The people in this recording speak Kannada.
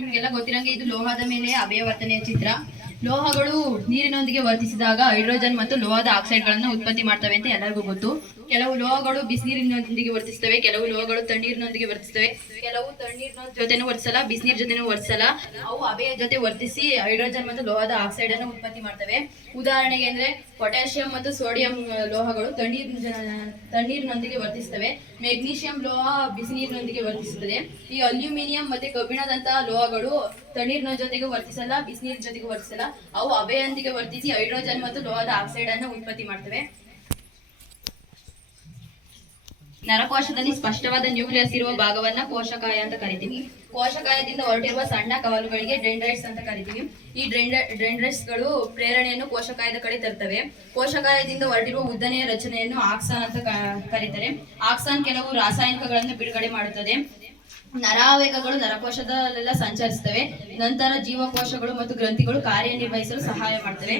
ನಿಮ್ಗೆಲ್ಲ ಗೊತ್ತಿರಂಗೆ ಇದು ಲೋಹದ ಮೇಲೆ ಅಭಯವರ್ತನೆಯ ಚಿತ್ರ. ಲೋಹಗಳು ನೀರಿನೊಂದಿಗೆ ವರ್ತಿಸಿದಾಗ ಹೈಡ್ರೋಜನ್ ಮತ್ತು ಲೋಹದ ಆಕ್ಸೈಡ್ಗಳನ್ನು ಉತ್ಪತ್ತಿ ಮಾಡ್ತವೆ ಅಂತ ಎಲ್ಲರಿಗೂ ಗೊತ್ತು. ಕೆಲವು ಲೋಹಗಳು ಬಿಸಿನೀರಿನೊಂದಿಗೆ ವರ್ತಿಸ್ತವೆ, ಕೆಲವು ಲೋಹಗಳು ತಣ್ಣೀರಿನೊಂದಿಗೆ ವರ್ತಿಸ್ತವೆ, ಕೆಲವು ತಣ್ಣೀರಿನ ಜೊತೆನೂ ವರ್ತಿಸಲ್ಲ, ಬಿಸಿನೀರ್ ಜೊತೆನೂ ವರ್ತಿಸಲ್ಲ. ಅವು ಅಭೆಯ ಜೊತೆ ವರ್ತಿಸಿ ಹೈಡ್ರೋಜನ್ ಮತ್ತು ಲೋಹದ ಆಕ್ಸೈಡ್ ಅನ್ನು ಉತ್ಪತ್ತಿ ಮಾಡ್ತವೆ. ಉದಾಹರಣೆಗೆ ಅಂದ್ರೆ ಪೊಟ್ಯಾಷಿಯಂ ಮತ್ತು ಸೋಡಿಯಂ ಲೋಹಗಳು ತಣ್ಣೀರಿನೊಂದಿಗೆ ವರ್ತಿಸ್ತವೆ. ಮೆಗ್ನೀಷಿಯಂ ಲೋಹ ಬಿಸಿನೀರಿನೊಂದಿಗೆ ವರ್ತಿಸುತ್ತದೆ. ಈ ಅಲ್ಯೂಮಿನಿಯಂ ಮತ್ತೆ ಕಬ್ಬಿಣದಂತಹ ಲೋಹಗಳು ತಣ್ಣೀರಿನ ಜೊತೆಗೆ ವರ್ತಿಸಲ್ಲ, ಬಿಸಿನೀರಿನ ಜೊತೆಗೆ ವರ್ತಿಸಲ್ಲ. ಅವು ಅಭೆಯೊಂದಿಗೆ ವರ್ತಿಸಿ ಹೈಡ್ರೋಜನ್ ಮತ್ತು ಲೋಹದ ಆಕ್ಸೈಡ್ ಅನ್ನು ಉತ್ಪತ್ತಿ ಮಾಡ್ತವೆ. ನರಕೋಶದಲ್ಲಿ ಸ್ಪಷ್ಟವಾದ ನ್ಯೂಕ್ಲಿಯಸ್ ಇರುವ ಭಾಗವನ್ನ ಕೋಶಕಾಯ ಅಂತ ಕರಿತೀವಿ. ಕೋಶಕಾಯದಿಂದ ಹೊರಟಿರುವ ಸಣ್ಣ ಕವಲುಗಳಿಗೆ ಡೆಂಡ್ರೈಟ್ಸ್ ಅಂತ ಕರಿತೀವಿ. ಈ ಡೆಂಡ್ರೈಟ್ಸ್ ಗಳು ಪ್ರೇರಣೆಯನ್ನು ಕೋಶಕಾಯದ ಕಡೆ ತರ್ತವೆ. ಕೋಶಕಾಯದಿಂದ ಹೊರಟಿರುವ ಉದ್ದನೆಯ ರಚನೆಯನ್ನು ಆಕ್ಸಾನ್ ಅಂತ ಕರೀತಾರೆ. ಆಕ್ಸಾನ್ ಕೆಲವು ರಾಸಾಯನಿಕಗಳನ್ನು ಬಿಡುಗಡೆ ಮಾಡುತ್ತದೆ. ನರಾವೇಗಗಳು ನರಕೋಶದಲ್ಲೆಲ್ಲ ಸಂಚರಿಸ್ತವೆ. ನಂತರ ಜೀವಕೋಶಗಳು ಮತ್ತು ಗ್ರಂಥಿಗಳು ಕಾರ್ಯನಿರ್ವಹಿಸಲು ಸಹಾಯ ಮಾಡ್ತವೆ.